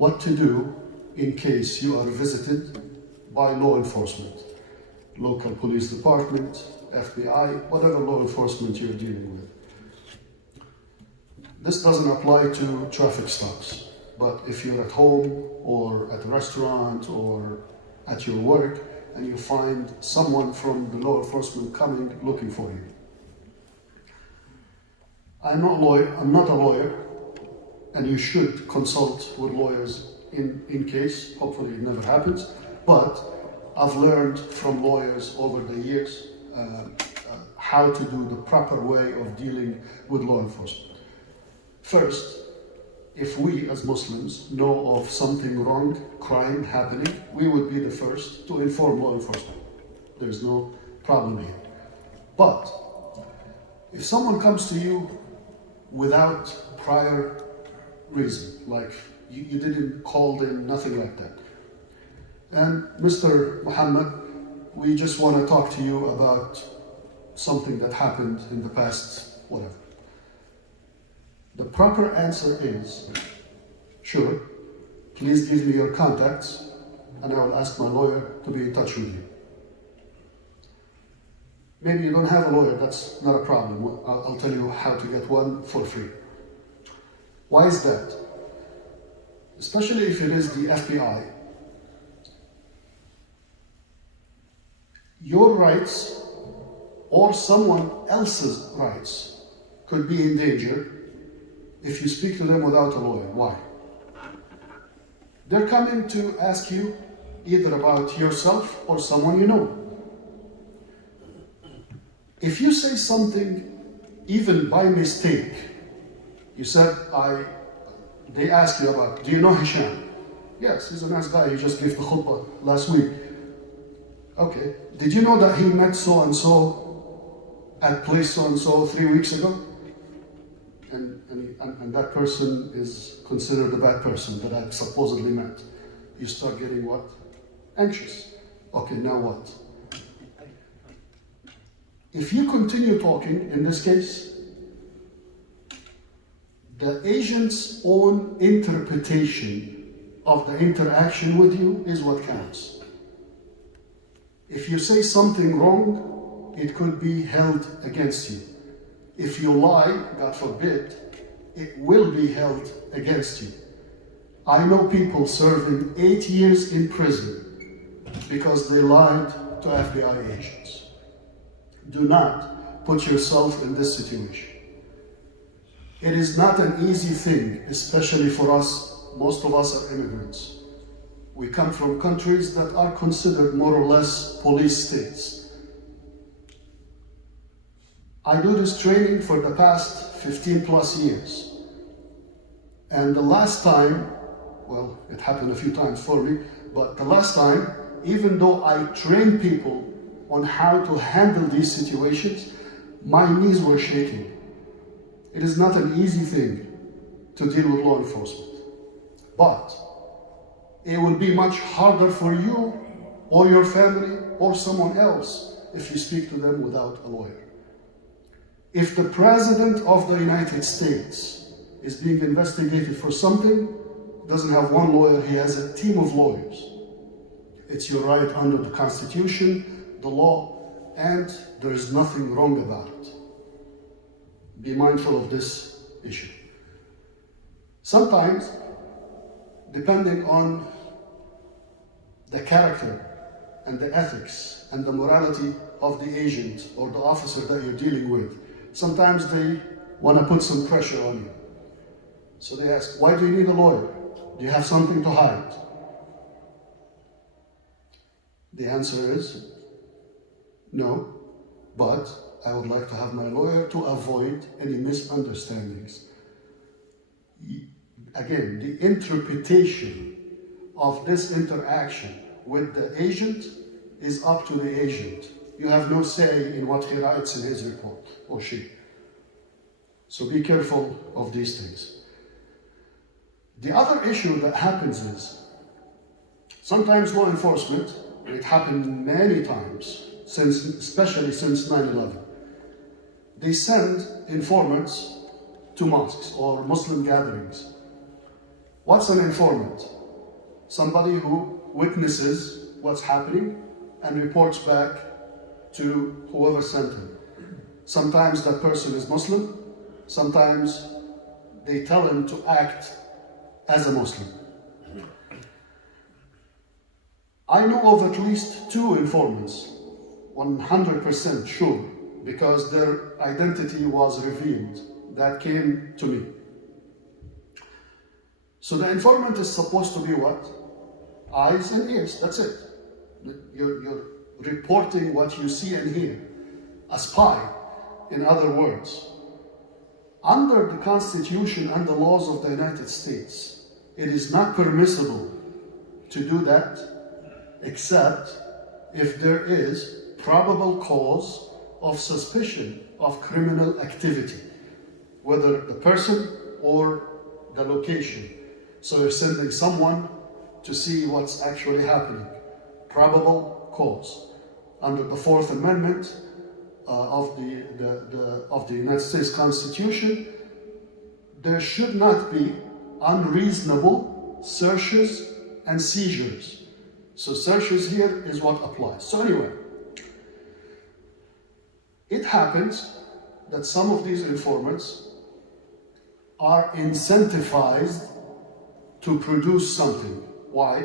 what to do in case you are visited by law enforcement, local police department, FBI, whatever law enforcement you're dealing with. This doesn't apply to traffic stops, but if you're at home or at a restaurant or at your work and you find someone from the law enforcement coming looking for you. I'm not a lawyer, and you should consult with lawyers in case, hopefully it never happens, but I've learned from lawyers over the years how to do the proper way of dealing with law enforcement. First, if we as Muslims know of something wrong, crime happening, we would be the first to inform law enforcement. There's no problem here. But if someone comes to you without prior reason, like you didn't call in, nothing like that, and Mr. Muhammad, we just want to talk to you about something that happened in the past, whatever. The proper answer is, sure, please give me your contacts and I will ask my lawyer to be in touch with you. Maybe you don't have a lawyer, that's not a problem. I'll tell you how to get one for free. Why is that? Especially if it is the FBI. Your rights or someone else's rights could be in danger if you speak to them without a lawyer. Why? They're coming to ask you either about yourself or someone you know. If you say something, even by mistake, you said, they ask you about, do you know Hisham? Yes, he's a nice guy, he just gave the khutbah last week. Okay, did you know that he met so-and-so at place so-and-so 3 weeks ago? And that person is considered a bad person that I supposedly met. You start getting what? Anxious. Okay, now what? If you continue talking, in this case, the agent's own interpretation of the interaction with you is what counts. If you say something wrong, it could be held against you. If you lie, God forbid, it will be held against you. I know people serving 8 years in prison because they lied to FBI agents. Do not put yourself in this situation. It is not an easy thing, especially for us. Most of us are immigrants. We come from countries that are considered more or less police states. I do this training for the past 15 plus years. And the last time, well, it happened a few times for me, but the last time, even though I trained people on how to handle these situations, my knees were shaking. It is not an easy thing to deal with law enforcement. But it will be much harder for you or your family or someone else if you speak to them without a lawyer. If the President of the United States is being investigated for something, he doesn't have one lawyer, he has a team of lawyers. It's your right under the Constitution, the law, and there is nothing wrong about it. Be mindful of this issue. Sometimes, depending on the character and the ethics and the morality of the agent or the officer that you're dealing with, sometimes they want to put some pressure on you. So they ask, why do you need a lawyer? Do you have something to hide? The answer is, no, but I would like to have my lawyer to avoid any misunderstandings. Again, the interpretation of this interaction with the agent is up to the agent. You have no say in what he writes in his report, or she. So be careful of these things. The other issue that happens is, sometimes law enforcement, and it happened many times, especially since 9/11, they send informants to mosques or Muslim gatherings. What's an informant? Somebody who witnesses what's happening and reports back to whoever sent him. Sometimes that person is Muslim, sometimes they tell him to act as a Muslim. I know of at least 2 informants, 100% sure, because their identity was revealed. That came to me. So the informant is supposed to be what? Eyes and ears, that's it. You're reporting what you see and hear. A spy, in other words. Under the Constitution and the laws of the United States, it is not permissible to do that except if there is probable cause of suspicion of criminal activity, whether the person or the location. So you're sending someone to see what's actually happening. Probable cause. Under the 4th Amendment of the United States Constitution, there should not be unreasonable searches and seizures. So searches here is what applies. So anyway, it happens that some of these informants are incentivized to produce something. Why?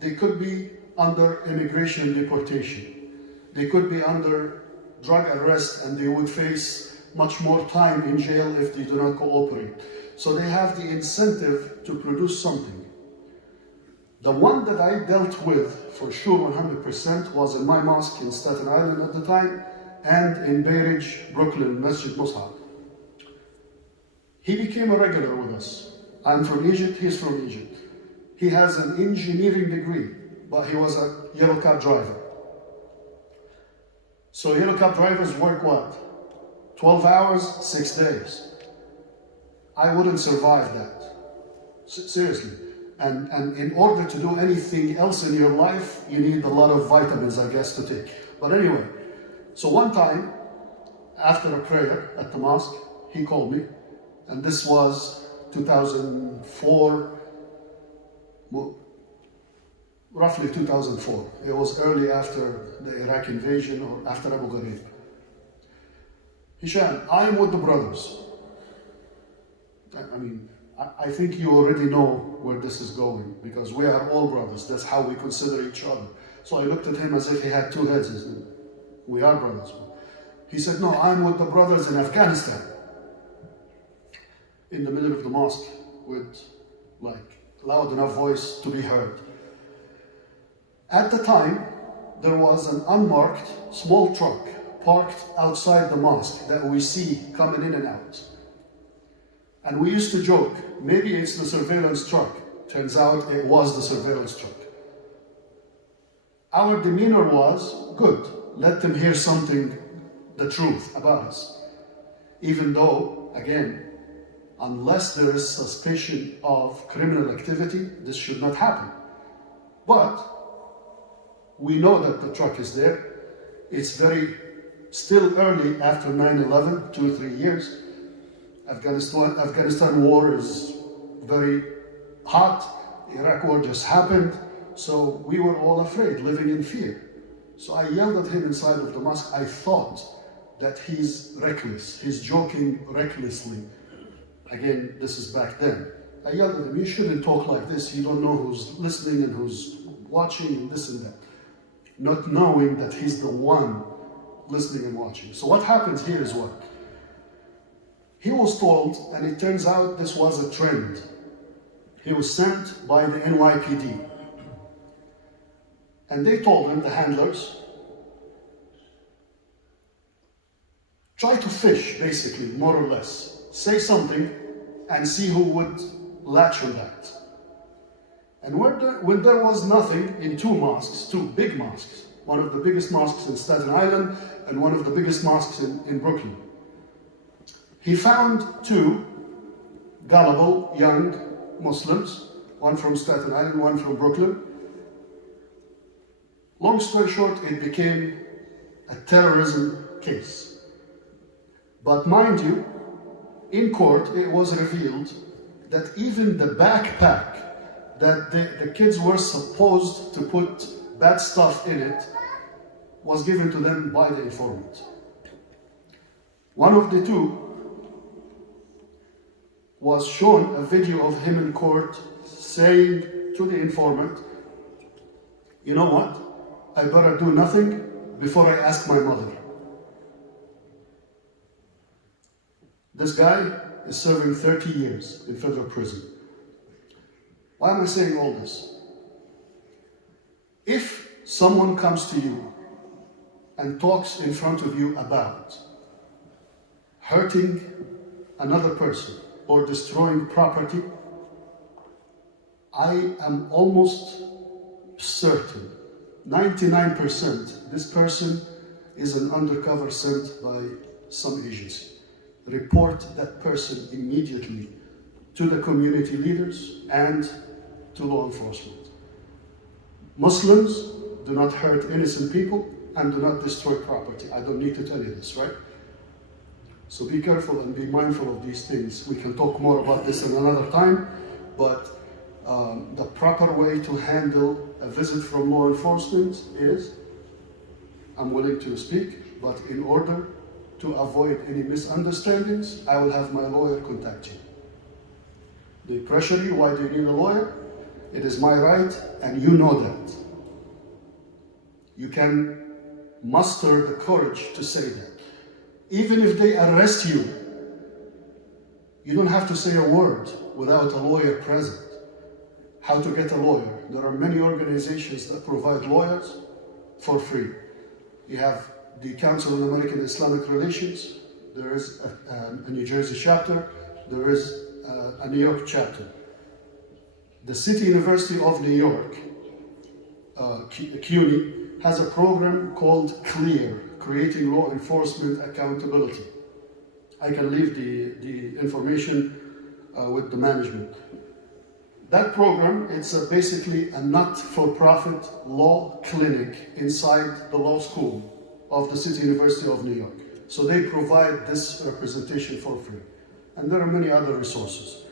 They could be under immigration deportation. They could be under drug arrest and they would face much more time in jail if they do not cooperate. So they have the incentive to produce something. The one that I dealt with for sure 100% was in my mosque in Staten Island at the time and in Bay Ridge, Brooklyn, Masjid Mus'hab. He became a regular with us. I'm from Egypt, he's from Egypt. He has an engineering degree, but he was a yellow cab driver. So yellow cab drivers work what? 12 hours, 6 days. I wouldn't survive that. Seriously. And in order to do anything else in your life, you need a lot of vitamins, I guess, to take. But anyway, so one time, after a prayer at the mosque, he called me, and this was 2004, roughly 2004. It was early after the Iraq invasion or after Abu Ghraib. Hisham, I am with the brothers. I think you already know where this is going because we are all brothers. That's how we consider each other. So I looked at him as if he had 2 heads. We are brothers. He said, no, I'm with the brothers in Afghanistan. In the middle of the mosque with loud enough voice to be heard. At the time, there was an unmarked small truck parked outside the mosque that we see coming in and out. And we used to joke, maybe it's the surveillance truck. Turns out it was the surveillance truck. Our demeanor was, good, let them hear something, the truth about us. Even though, again, unless there is suspicion of criminal activity, this should not happen. But we know that the truck is there. It's still early after 9/11, 2 or 3 years. Afghanistan war is very hot. Iraq war just happened. So we were all afraid, living in fear. So I yelled at him inside of the mosque. I thought that he's reckless. He's joking recklessly. Again, this is back then. I yelled at him, you shouldn't talk like this. You don't know who's listening and who's watching and this and that. Not knowing that he's the one listening and watching. So what happens here is what? He was told, and it turns out this was a trend. He was sent by the NYPD. And they told him, the handlers, try to fish, basically, more or less. Say something and see who would latch on that. And when there was nothing in 2 mosques, 2 big mosques, one of the biggest mosques in Staten Island and one of the biggest mosques in Brooklyn, he found 2 gullible young Muslims, one from Staten Island, one from Brooklyn. Long story short, it became a terrorism case. But mind you, in court, it was revealed that even the backpack that the kids were supposed to put bad stuff in it was given to them by the informant. One of the two was shown a video of him in court saying to the informant, "You know what? I better do nothing before I ask my mother." This guy is serving 30 years in federal prison. Why am I saying all this? If someone comes to you and talks in front of you about hurting another person or destroying property, I am almost certain, 99%, this person is an undercover sent by some agency. Report that person immediately to the community leaders and to law enforcement. Muslims do not hurt innocent people and do not destroy property. I don't need to tell you this, right? So be careful and be mindful of these things. We can talk more about this in another time, but the proper way to handle a visit from law enforcement is, I'm willing to speak, but in order to avoid any misunderstandings, I will have my lawyer contact you. They pressure you, why do you need a lawyer? It is my right, and you know that. You can muster the courage to say that. Even if they arrest you, you don't have to say a word without a lawyer present. How to get a lawyer? There are many organizations that provide lawyers for free. You have the Council on American Islamic Relations, there is a New Jersey chapter, there is a New York chapter. The City University of New York, CUNY, has a program called CLEAR, Creating Law Enforcement Accountability. I can leave the information with the management. That program, it's basically a not-for-profit law clinic inside the law school of the City University of New York. So they provide this representation for free. And there are many other resources.